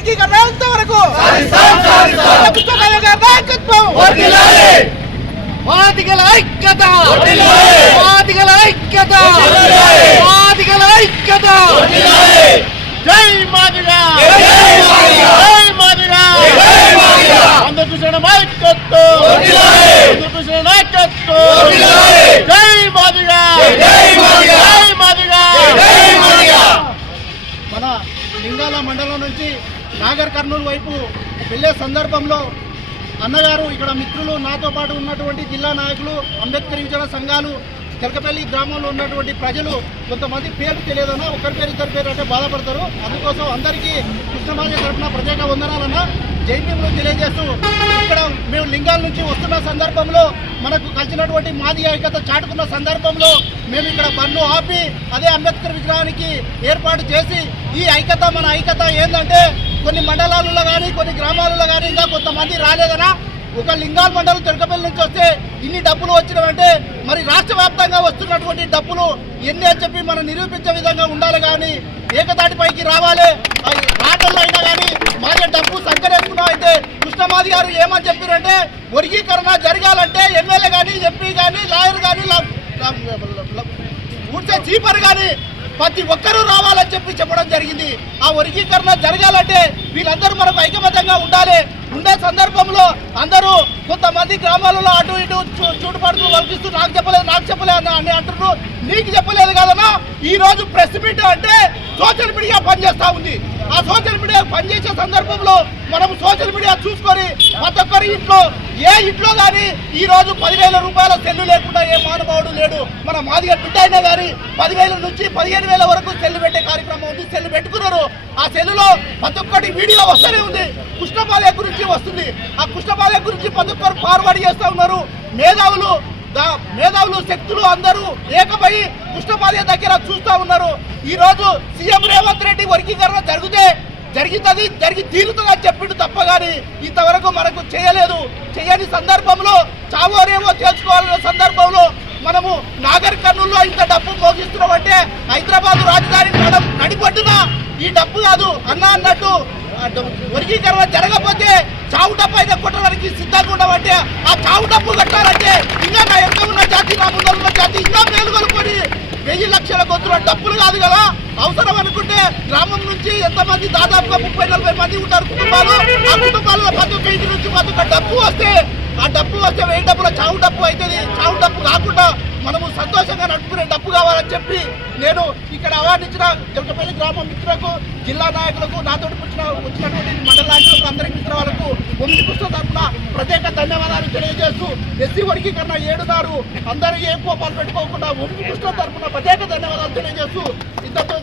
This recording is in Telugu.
వర్గీకరణ ఎంతవరకు మాదిగల ఐక్యత, మాదిగల ఐక్యత, మాదిగల ఐక్యత. జై మాదిగ, జై మాదిగ, ఆంధ్రప్రదేశ్ నాయకత్వం, ఆంధ్రప్రదేశ్ నాయకత్వం. జై మాదిగ, జై మాదిగ. మన లింగాల మండలం నుంచి నాగర్ కర్నూలు వైపు వెళ్ళే సందర్భంలో అన్నగారు ఇక్కడ మిత్రులు నాతో పాటు ఉన్నటువంటి జిల్లా నాయకులు, అంబేద్కర్ యువజన సంఘాలు, తెలకపల్లి గ్రామంలో ఉన్నటువంటి ప్రజలు కొంతమంది పేరు తెలియదన్నా, ఒకరి పేరు ఇద్దరు పేరు అంటే బాధపడతారు. అందుకోసం అందరికీ కృష్ణమాజ తరఫున ప్రత్యేక వందనాలన్నా, జైపీలు తెలియజేస్తూ ఇక్కడ మేము లింగాల నుంచి వస్తున్న సందర్భంలో మనకు కలిసినటువంటి మాది ఐక్యత చాటుకున్న సందర్భంలో మేము ఇక్కడ బండ్లు ఆపి అదే అంబేద్కర్ విగ్రహానికి ఏర్పాటు చేసి ఈ ఐక్యత మన ఐక్యత ఏంటంటే కొన్ని మండలాలలో కానీ కొన్ని గ్రామాలలో కానీ ఇంకా కొంతమంది రాలేదనా. ఒక లింగాల మండలం తెలకపల్లి నుంచి వస్తే ఇన్ని డబ్బులు వచ్చినాయంటే మరి రాష్ట్ర వ్యాప్తంగా వస్తున్నటువంటి డబ్బులు ఎన్ని అని చెప్పి మనం నిరూపించే విధంగా ఉండాలి. కానీ ఏకతాటిపైకి రావాలి. ఆటల్లో అయినా కానీ మాది డబ్బు సంకరేసుకున్నాం అయితే కృష్ణమాది గారు ఏమని చెప్పారంటే వర్గీకరణ జరగాలంటే ఎమ్మెల్యే కానీ ఎంపీ కానీ లాయర్ కానీ ఊడ్చే చీపర్ కానీ ప్రతి ఒక్కరూ రావాలని చెప్పి చెప్పడం జరిగింది. ఆ వర్గీకరణ జరగాలంటే వీళ్ళందరూ మనకు ఐకమత్యంగా ఉండాలి. ఉండే సందర్భంలో అందరూ కొంతమంది గ్రామాలలో అటు ఇటు చూడుపడుతూ వల్కిస్తూ నాకు చెప్పలేదు అని అంటున్నారు. నీకు చెప్పలేదు కదన్నా. ఈ రోజు ప్రెస్ మీట్ అంటే సోషల్ మీడియా పనిచేస్తూ ఉంది. ఆ సోషల్ మీడియా పనిచేసే సందర్భంలో మనం సోషల్ మీడియా చూసుకొని ప్రతి ఒక్కరి ఇంట్లో ఏ ఇంట్లో కానీ ఈ రోజు 10,000 రూపాయల సెల్లు లేకుండా ఏ మానవుడు లేడు. మన మాదిగ బిడ్డ అయినా కానీ 10,000 నుంచి 15,000 వరకు సెల్లు పెట్టే కార్యక్రమం ఉంది. సెల్లు పెట్టుకున్నారు. ఆ సెల్లులో ప్రతి ఒక్కటి వీడియో వస్తూనే ఉంది. కృష్ణమాదిగ గురించి వస్తుంది. ఆ కృష్ణమాదిగ గురించి ప్రతి ఒక్కరు ఫార్వర్డ్ చేస్తూ ఉన్నారు. మేధావులు శక్తులు అందరూ ఏకమై కృష్ణమాదిగ దగ్గర చూస్తూ ఉన్నారు. ఈ రోజు సీఎం రేవంత్ రెడ్డి వర్గీకరణ జరిగి తీరుతుందని చెప్పిండు తప్ప కానీ ఇంతవరకు మనకు చేయని సందర్భంలో చావోరేమో తెలుసుకోవాలన్న సందర్భంలో మనము నాగర్ కర్నూలులో ఇంత డబ్బు మోగిస్తున్నామంటే హైదరాబాద్ రాజధాని నడిపట్టున ఈ డబ్బు కాదు అన్న అన్నట్టు వర్గీకరణ జరగకపోతే చావు డబ్బు అయితే కొట్టడానికి సిద్ధంగా ఉండమంటే ఆ చావు డబ్బు కట్టాలంటే ఇంకా నా ఎంత ఉన్న జాతి నా ముందర ఉన్న జాతి ఇంకా మేలుకొలుకొని 1,000 లక్షల గొంతుల డబ్బులు కాదు కదా అవసరం అనుకుంటే గ్రామం నుంచి ఎంతమంది దాదాపుగా 30-40 మంది ఉంటారు కుటుంబాలు. ఆ కుటుంబాలలో ప్రతి ఒక్క ఇంటి నుంచి ప్రతి ఒక్క డబ్బు వస్తే ఆ డబ్బు వస్తే 1000 డబ్బుల చావు డబ్బు అవుతుంది. చావు డబ్బు కాకుండా మనము సంతోషంగా నడుపుకునే డబ్బు కావాలని చెప్పి నేను ఇక్కడ అవార్డు ఇచ్చిన తెలకపల్లి గ్రామ మిత్రులకు, జిల్లా నాయకులకు, నాతో వచ్చినటువంటి మండల నాయకులకు, అందరి మిత్ర వాళ్ళకు ఒమిడి కృష్ణ తరఫున ప్రత్యేక ధన్యవాదాలు తెలియజేస్తూ ఎస్సీ వర్గీకరణ 7 అందరూ ఏ కోపాలు పెట్టుకోకుండా ఒమిడి కృష్ణ తరఫున ప్రత్యేక ధన్యవాదాలు తెలియజేస్తూ ఇంతతో